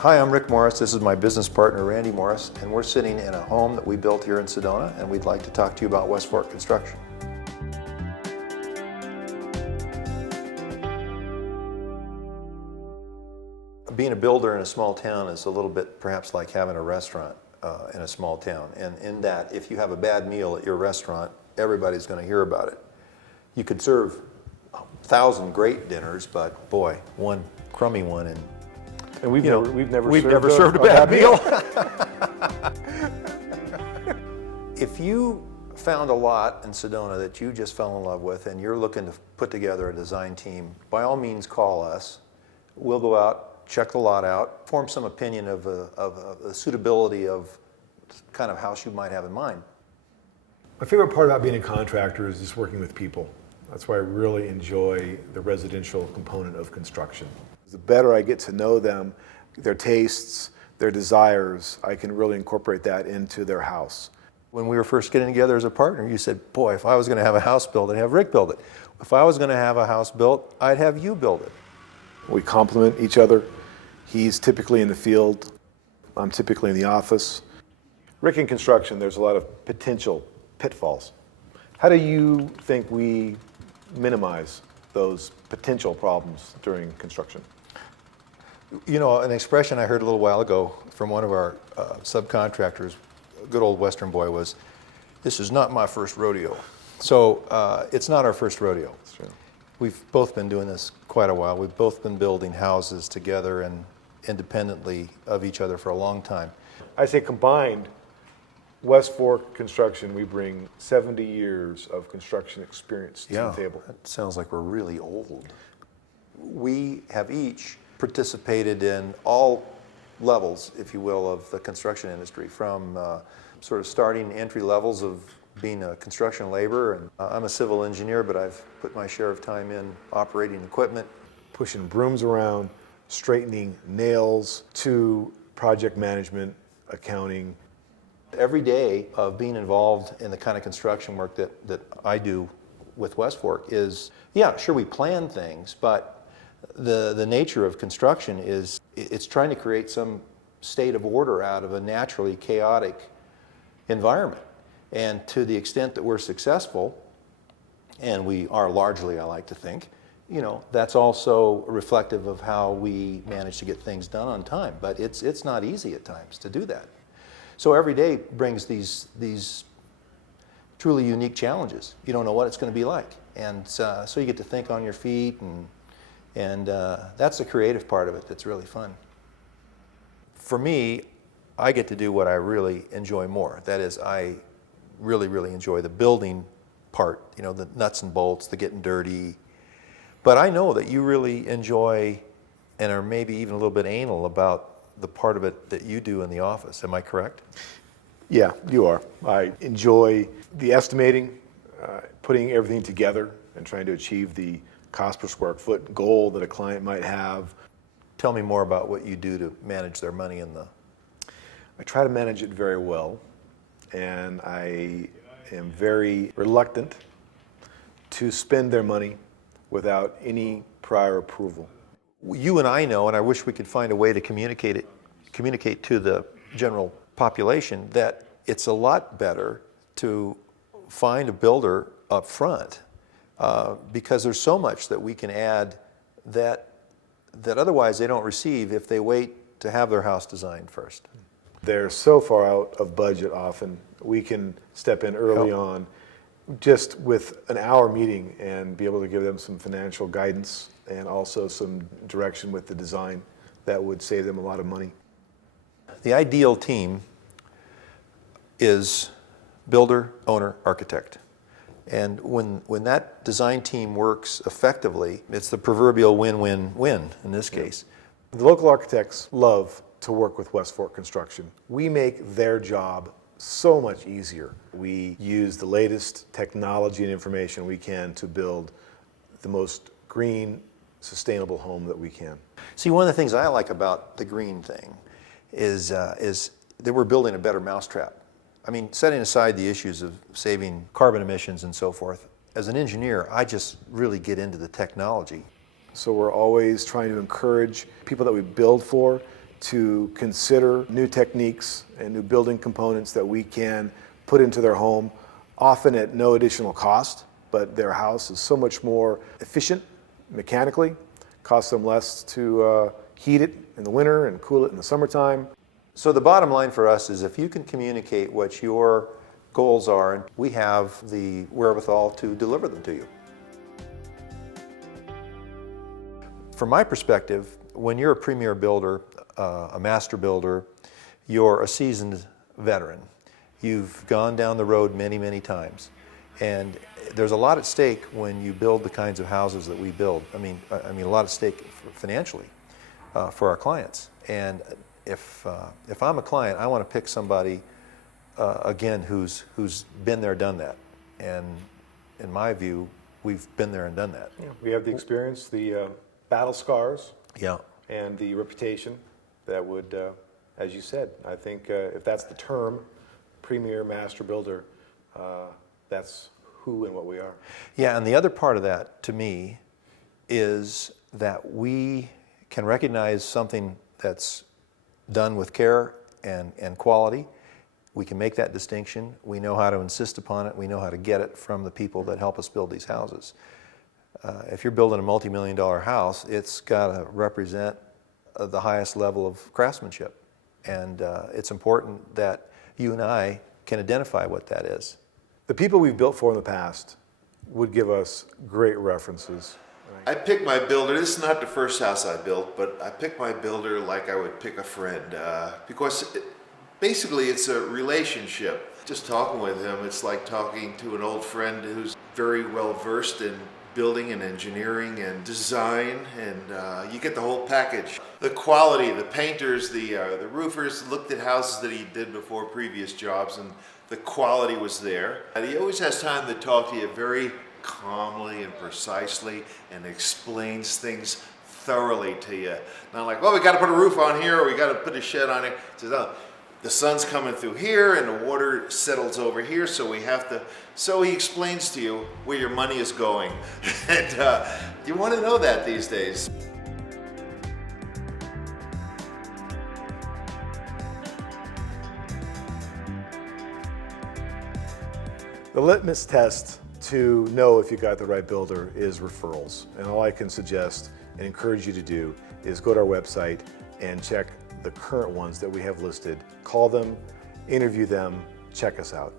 Hi, I'm Rick Morris. This is my business partner, Randy Morris, and we're sitting in a home that we built here in Sedona, and we'd like to talk to you about Westfork Construction. Being a builder in a small town is a little bit perhaps like having a restaurant in a small town, and in that if you have a bad meal at your restaurant, everybody's going to hear about it. You could serve 1,000 great dinners, but boy, one crummy one, and we've never served a bad meal. If you found a lot in Sedona that you just fell in love with and you're looking to put together a design team, by all means call us. We'll go out, check the lot out, form some opinion of the suitability of the kind of house you might have in mind. My favorite part about being a contractor is just working with people. That's why I really enjoy the residential component of construction. The better I get to know them, their tastes, their desires, I can really incorporate that into their house. When we were first getting together as a partner, you said, boy, if I was going to have a house built, I'd have Rick build it. If I was going to have a house built, I'd have you build it. We complement each other. He's typically in the field. I'm typically in the office. Rick, in construction, there's a lot of potential pitfalls. How do you think we minimize those potential problems during construction? You know, an expression I heard a little while ago from one of our subcontractors, a good old Western boy, was, "This is not my first rodeo." So it's not our first rodeo. That's true. We've both been doing this quite a while. We've both been building houses together and independently of each other for a long time. I say combined, Westfork Construction, we bring 70 years of construction experience to the table. That sounds like we're really old. We have each participated in all levels, if you will, of the construction industry, from sort of starting entry levels of being a construction laborer. And I'm a civil engineer, but I've put my share of time in operating equipment. Pushing brooms around, straightening nails, to project management, accounting. Every day of being involved in the kind of construction work that I do with Westfork is, yeah, sure, we plan things, but the nature of construction is it's trying to create some state of order out of a naturally chaotic environment. And to the extent that we're successful, and we are largely, I like to think, you know, that's also reflective of how we manage to get things done on time. But it's not easy at times to do that. So every day brings these truly unique challenges. You don't know what it's going to be like. And so you get to think on your feet, and that's the creative part of it that's really fun. For me, I get to do what I really enjoy more. That is, I really, really enjoy the building part, you know, the nuts and bolts, the getting dirty. But I know that you really enjoy and are maybe even a little bit anal about the part of it that you do in the office. Am I correct? Yeah, you are. I enjoy the estimating, putting everything together and trying to achieve the cost per square foot goal that a client might have. Tell me more about what you do to manage their money in the... I try to manage it very well, and I am very reluctant to spend their money without any prior approval. You and I know, and I wish we could find a way to communicate to the general population, that it's a lot better to find a builder up front because there's so much that we can add that otherwise they don't receive if they wait to have their house designed first. They're so far out of budget often. We can step in early on just with an hour meeting and be able to give them some financial guidance and also some direction with the design that would save them a lot of money. The ideal team is builder, owner, architect. And when that design team works effectively, it's the proverbial win-win-win in this case. The local architects love to work with Westfork Construction. We make their job so much easier. We use the latest technology and information we can to build the most green, sustainable home that we can. See, one of the things I like about the green thing is that we're building a better mousetrap. I mean, setting aside the issues of saving carbon emissions and so forth, as an engineer, I just really get into the technology. So we're always trying to encourage people that we build for to consider new techniques and new building components that we can put into their home, often at no additional cost, but their house is so much more efficient mechanically, costs them less to heat it in the winter and cool it in the summertime. So the bottom line for us is if you can communicate what your goals are, we have the wherewithal to deliver them to you. From my perspective, when you're a premier builder, a master builder, you're a seasoned veteran. You've gone down the road many, many times. And there's a lot at stake when you build the kinds of houses that we build. I mean a lot at stake financially for our clients. And if I'm a client, I want to pick somebody again who's been there, done that. And in my view, we've been there and done that. Yeah, we have the experience, the battle scars, Yeah. and the reputation that would, as you said, I think if that's the term, premier master builder, that's who and what we are. Yeah, and the other part of that, to me, is that we can recognize something that's done with care and quality. We can make that distinction. We know how to insist upon it. We know how to get it from the people that help us build these houses. If you're building a multi-million-dollar house, it's got to represent the highest level of craftsmanship. And it's important that you and I can identify what that is. The people we've built for in the past would give us great references. I pick my builder. This is not the first house I built, but I pick my builder like I would pick a friend because basically it's a relationship. Just talking with him, it's like talking to an old friend who's very well versed in building and engineering and design, and you get the whole package. The quality, the painters, the roofers looked at houses that he did before previous jobs, and the quality was there. And he always has time to talk to you very calmly and precisely and explains things thoroughly to you. Not like, well, we got to put a roof on here or we got to put a shed on it. He says, oh, the sun's coming through here and the water settles over here, so we have to. So he explains to you where your money is going. And you want to know that these days. The litmus test to know if you got the right builder is referrals. And all I can suggest and encourage you to do is go to our website and check the current ones that we have listed. Call them, interview them, check us out.